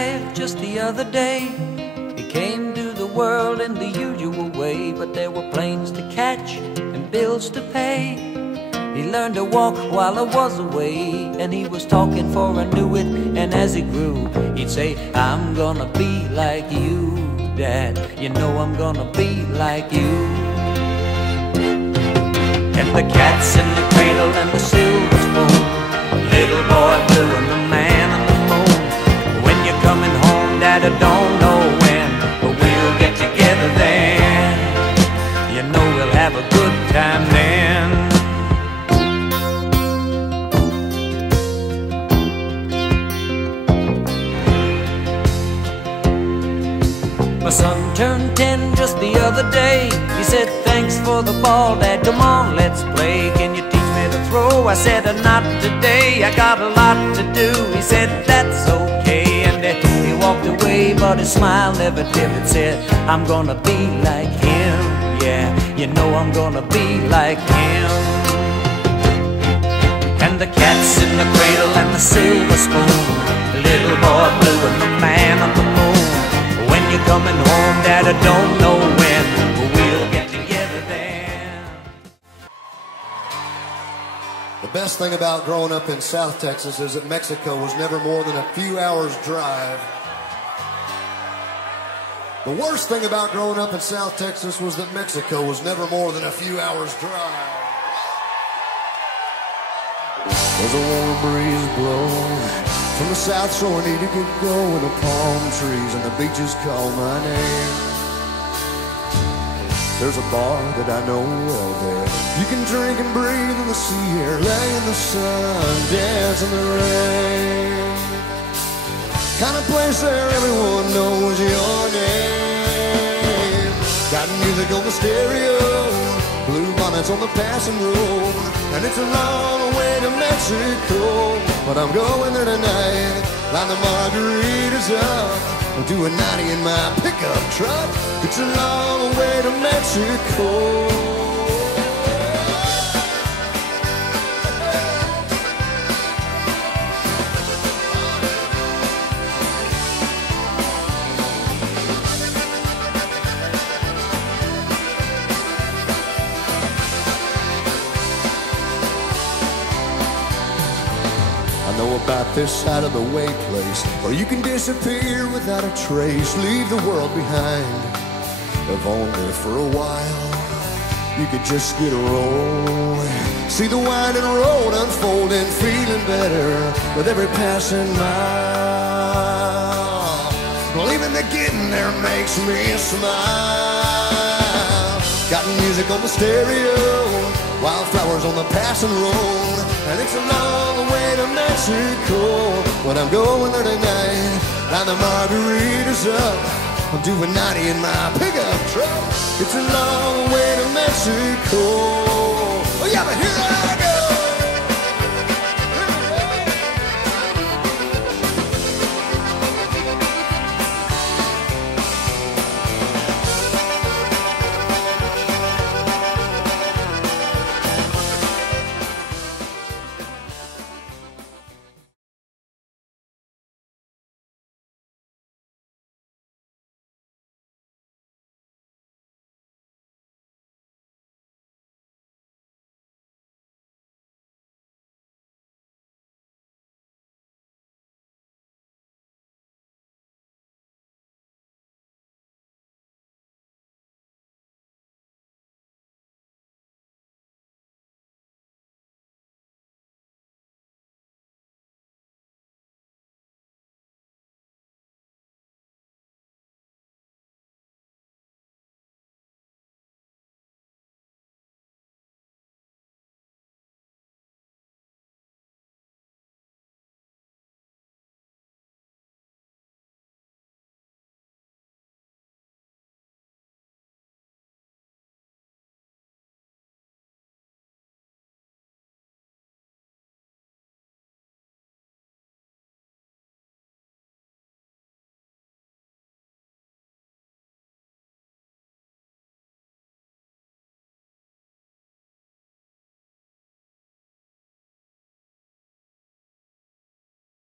alive just the other day. He came to the world in the usual way, but there were planes to catch and bills to pay. He learned to walk while I was away, and he was talking before I knew it. And as he grew, he'd say, I'm gonna be like you, Dad. You know I'm gonna be like you. And the cat's in the cradle and the silver spoon, little boy blue and the man on the moon. When you're coming home, Dad, I don't know when, but we'll get together then. You know we'll have a good time then. My son turned 10 just the other day. He said, thanks for the ball, Dad, come on, let's play. Can you teach me to throw? I said, not today, I got a lot to do. He said, that's okay, and he walked away, but his smile never dimmed. It said, I'm gonna be like him, yeah, you know I'm gonna be like him. And the cat's in the cradle and the silver spoon, little boy blue and the man on the moon. When you're coming home, Dad, I don't know when, but we'll get together then. The best thing about growing up in South Texas is that Mexico was never more than a few hours' drive. The worst thing about growing up in South Texas was that Mexico was never more than a few hours' drive. There's a warm breeze blowing from the south shore, I need to get going. The palm trees and the beaches call my name. There's a bar that I know well there. You can drink and breathe in the sea air, lay in the sun, dance in the rain. Kind of place there everyone knows your name. Got music on the stereo, blue bonnets on the passing road, and it's a long way to Mexico, but I'm going there tonight. Line the margaritas up, I'm doing 90 in my pickup truck. It's a long way to Mexico. Know about this side of the way place where you can disappear without a trace, leave the world behind, if only for a while. You could just get a roll, see the winding road unfolding, feeling better with every passing mile. Well, even the getting there makes me smile. Got music on the stereo, wildflowers on the passing road, and it's a long way to Mexico, but I'm going there tonight. Line the margaritas up, I'm doing 90 in my pickup truck. It's a long way to Mexico. Oh yeah, but here I go.